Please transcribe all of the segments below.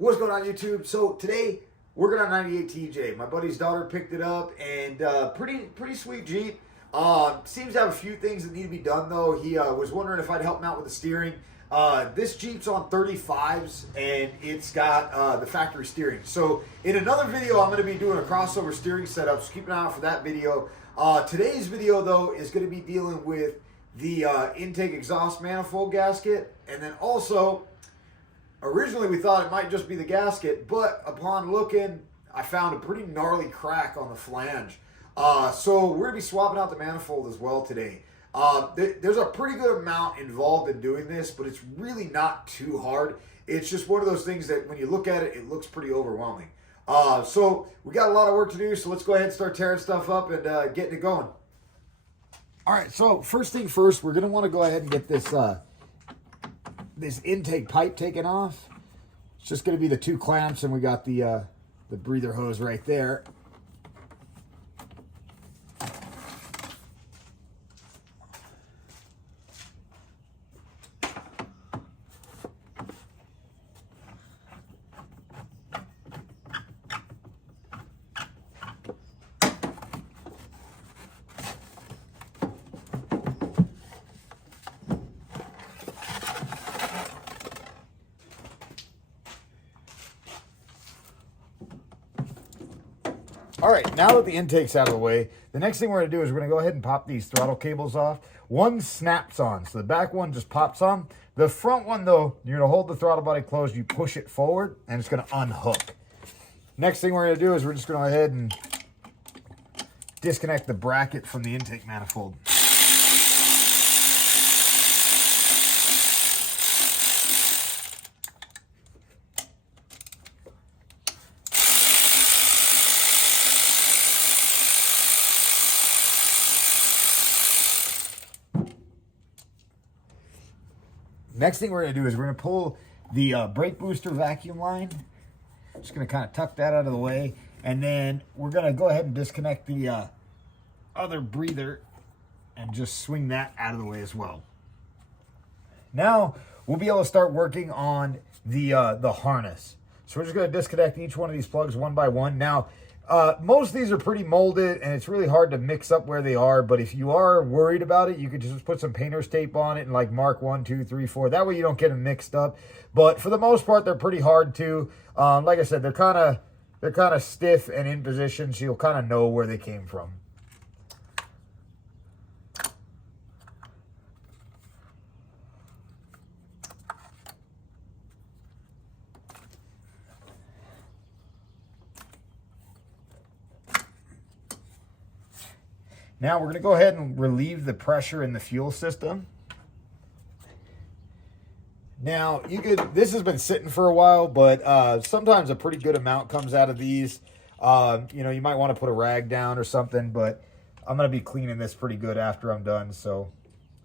What's going on, YouTube? So today we're going on 98 TJ. My buddy's daughter picked it up, and pretty sweet Jeep. Seems to have a few things that need to be done though. He was wondering if I'd help him out with the steering. This Jeep's on 35s, and it's got the factory steering. So in another video, I'm going to be doing a crossover steering setup, so keep an eye out for that video. Today's video though is going to be dealing with the intake exhaust manifold gasket, and then also, originally we thought it might just be the gasket, but upon looking, I found a pretty gnarly crack on the flange. So we're going to be swapping out the manifold as well today. There's a pretty good amount involved in doing this, but it's really not too hard. It's just one of those things that when you look at it, it looks pretty overwhelming. So we got a lot of work to do, so let's go ahead and start tearing stuff up and getting it going. All right, so first thing first, we're going to want to go ahead and get this this intake pipe taken off. It's just going to be the two clamps, and we got the breather hose right there. All right, now that the intake's out of the way, the next thing we're going to do is we're going to go ahead and pop these throttle cables off. One snaps on, so the back one just pops on. The front one, though, you're going to hold the throttle body closed, you push it forward, and it's going to unhook. Next thing we're going to do is we're just going to go ahead and disconnect the bracket from the intake manifold. Next thing we're going to do is we're going to pull the brake booster vacuum line. Just going to kind of tuck that out of the way. And then we're going to go ahead and disconnect the other breather and just swing that out of the way as well. Now we'll be able to start working on the harness. So we're just going to disconnect each one of these plugs one by one. Now, most of these are pretty molded, and it's really hard to mix up where they are. But if you are worried about it, you could just put some painter's tape on it and like mark 1, 2, 3, 4. That way you don't get them mixed up. But for the most part, they're pretty hard to. Like I said, they're kind of stiff and in position, so you'll kind of know where they came from. Now we're going to go ahead and relieve the pressure in the fuel system. Now, this has been sitting for a while, but sometimes a pretty good amount comes out of these. You might want to put a rag down or something, but I'm going to be cleaning this pretty good after I'm done, so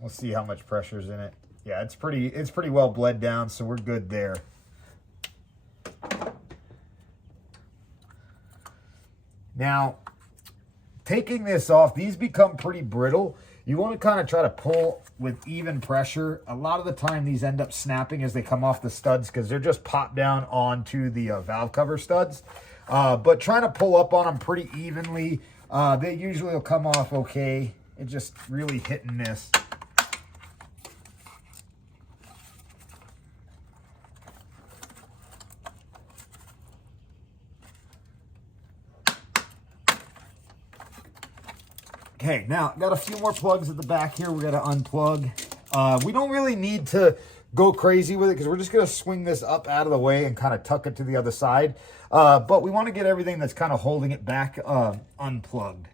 we'll see how much pressure's in it. Yeah, it's pretty well bled down, so we're good there. Now, taking this off, these become pretty brittle. You want to kind of try to pull with even pressure. A lot of the time, these end up snapping as they come off the studs because they're just popped down onto the valve cover studs. But trying to pull up on them pretty evenly, they usually will come off okay. It's just really hit and miss. Okay, now got a few more plugs at the back here we got to unplug. We don't really need to go crazy with it because we're just going to swing this up out of the way and kind of tuck it to the other side. But we want to get everything that's kind of holding it back unplugged.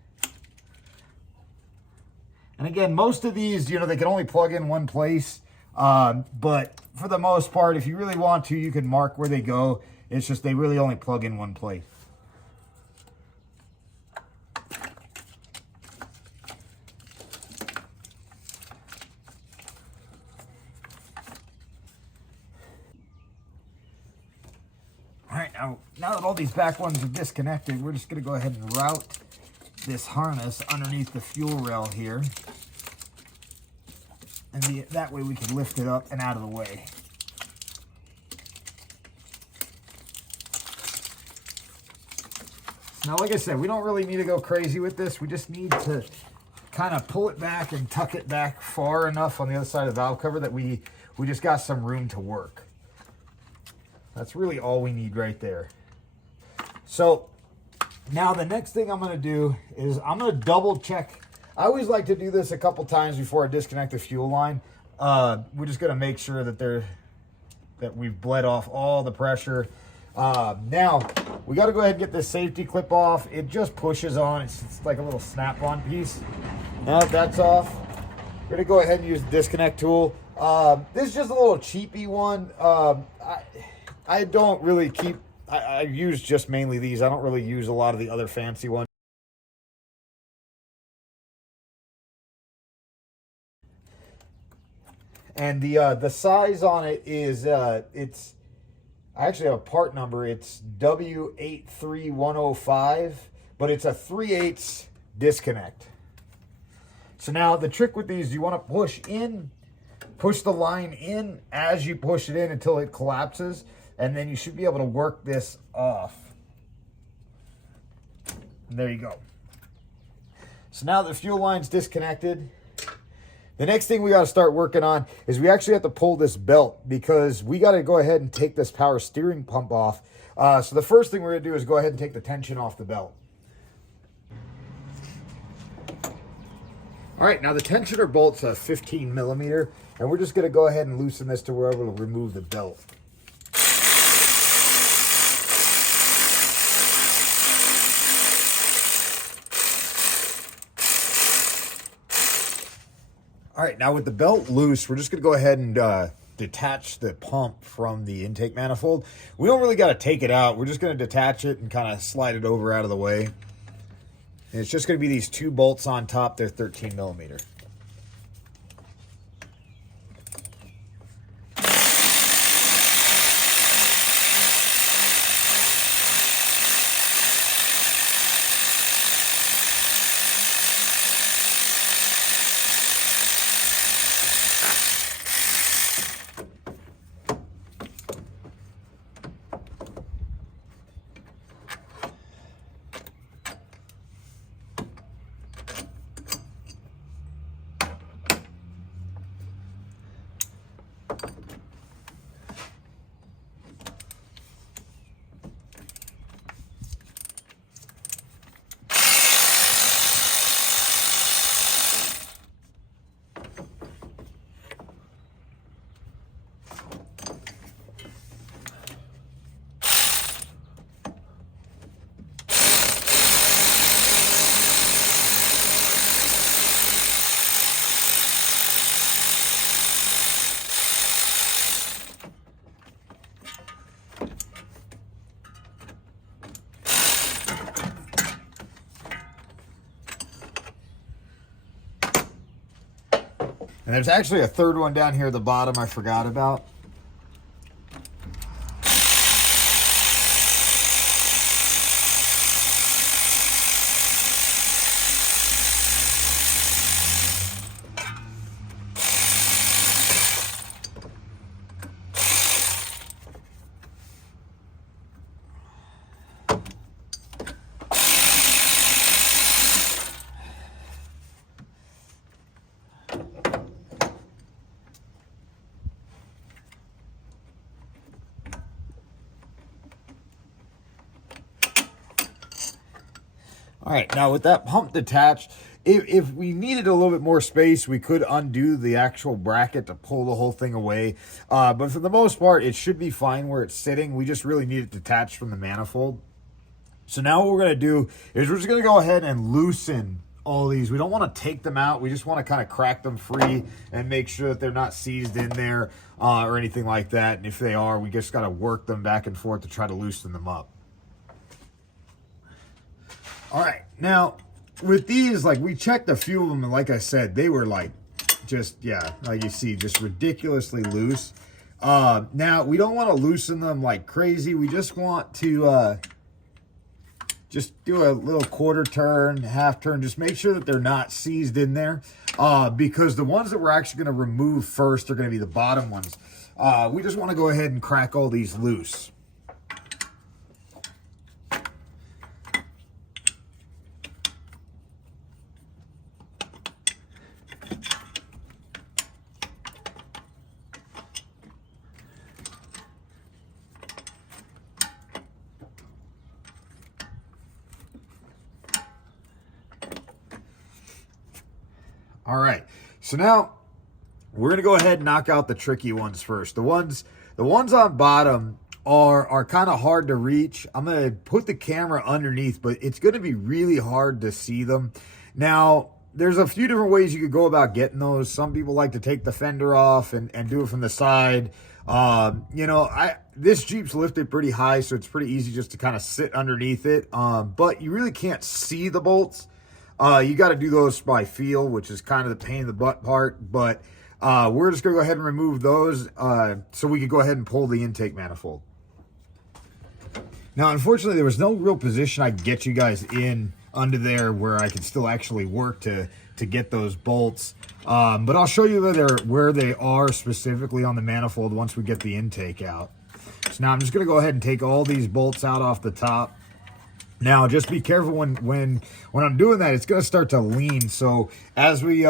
And again, most of these, they can only plug in one place. But for the most part, if you really want to, you can mark where they go. It's just they really only plug in one place. Now that all these back ones are disconnected, we're just going to go ahead and route this harness underneath the fuel rail here. And that way we can lift it up and out of the way. Now, like I said, we don't really need to go crazy with this. We just need to kind of pull it back and tuck it back far enough on the other side of the valve cover that we just got some room to work. That's really all we need right there. So now the next thing I'm going to do is I'm going to double check. I always like to do this a couple times before I disconnect the fuel line. We're just going to make sure that we've bled off all the pressure. Now we got to go ahead and get this safety clip off. It just pushes on. It's like a little snap-on piece. Now that that's off, we're going to go ahead and use the disconnect tool. This is just a little cheapy one. I don't really keep, I use just mainly these. I don't really use a lot of the other fancy ones. And the size on it is, I actually have a part number. It's W83105, but it's a 3/8 disconnect. So now the trick with these, you want to push the line in as you push it in until it collapses, and then you should be able to work this off. And there you go. So now the fuel line's disconnected. The next thing we got to start working on is we actually have to pull this belt, because we got to go ahead and take this power steering pump off. So the first thing we're going to do is go ahead and take the tension off the belt. All right, now the tensioner bolt's a 15 millimeter, and we're just going to go ahead and loosen this to where we're able to remove the belt. All right, now with the belt loose, we're just going to go ahead and detach the pump from the intake manifold. We don't really got to take it out. We're just going to detach it and kind of slide it over out of the way. And it's just going to be these two bolts on top. They're 13 millimeter. And there's actually a third one down here at the bottom I forgot about. All right, now with that pump detached, if we needed a little bit more space, we could undo the actual bracket to pull the whole thing away. But for the most part, it should be fine where it's sitting. We just really need it detached from the manifold. So now what we're going to do is we're just going to go ahead and loosen all these. We don't want to take them out. We just want to kind of crack them free and make sure that they're not seized in there or anything like that. And if they are, we just got to work them back and forth to try to loosen them up. All right, now with these, like, we checked a few of them, and like I said, they were like just, yeah, like you see, just ridiculously loose. Now we don't want to loosen them like crazy. We just want to just do a little quarter turn, half turn, just make sure that they're not seized in there, because the ones that we're actually going to remove first are going to be the bottom ones. We just want to go ahead and crack all these loose. All right, so now we're gonna go ahead and knock out the tricky ones first. The ones on bottom are kind of hard to reach. I'm gonna put the camera underneath, but it's gonna be really hard to see them. Now, there's a few different ways you could go about getting those. Some people like to take the fender off and do it from the side. You know, this Jeep's lifted pretty high, so it's pretty easy just to kind of sit underneath it. But you really can't see the bolts. You got to do those by feel, which is kind of the pain in the butt part. But we're just going to go ahead and remove those so we can go ahead and pull the intake manifold. Now, unfortunately, there was no real position I could get you guys in under there where I could still actually work to get those bolts. But I'll show you where they are specifically on the manifold once we get the intake out. So now I'm just going to go ahead and take all these bolts out off the top. Now, just be careful when I'm doing that, it's going to start to lean. So as we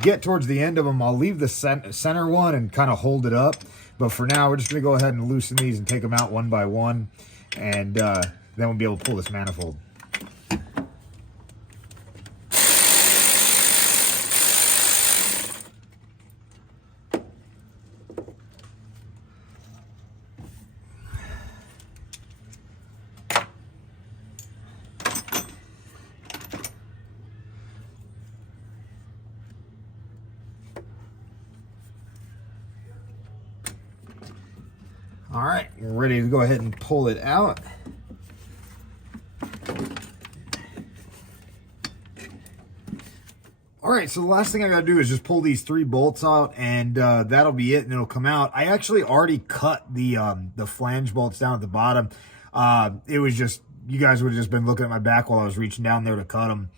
get towards the end of them, I'll leave the center one and kind of hold it up. But for now, we're just going to go ahead and loosen these and take them out one by one. And then we'll be able to pull this manifold. All right, we're ready to go ahead and pull it out. All right, so the last thing I gotta do is just pull these 3 bolts out, and that'll be it, and it'll come out. I actually already cut the flange bolts down at the bottom. It was just, you guys would have just been looking at my back while I was reaching down there to cut them.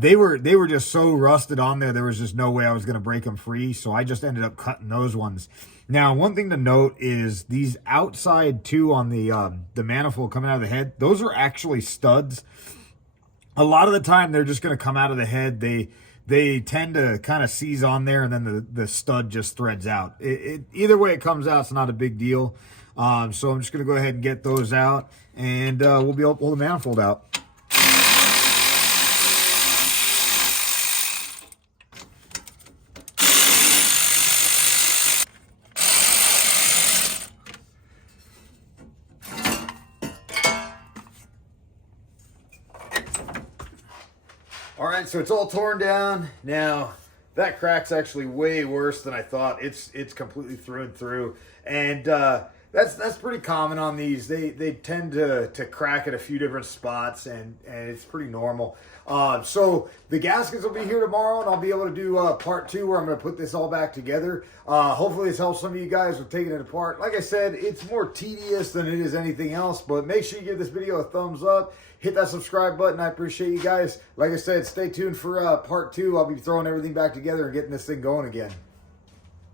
They were just so rusted on there was just no way I was gonna break them free, so I just ended up cutting those ones. Now, one thing to note is these outside 2 on the manifold coming out of the head, those are actually studs. A lot of the time, they're just gonna come out of the head. They tend to kind of seize on there, and then the stud just threads out. Either way it comes out, it's not a big deal. So I'm just gonna go ahead and get those out, and we'll be able to pull the manifold out. All right, so it's all torn down. Now, that crack's actually way worse than I thought. It's completely through and through. And that's pretty common on these. They tend to crack at a few different spots, and it's pretty normal. So the gaskets will be here tomorrow, and I'll be able to do part 2 where I'm going to put this all back together. Hopefully this helps some of you guys with taking it apart. Like I said, it's more tedious than it is anything else, but make sure you give this video a thumbs up. Hit that subscribe button. I appreciate you guys. Like I said, stay tuned for part 2. I'll be throwing everything back together and getting this thing going again.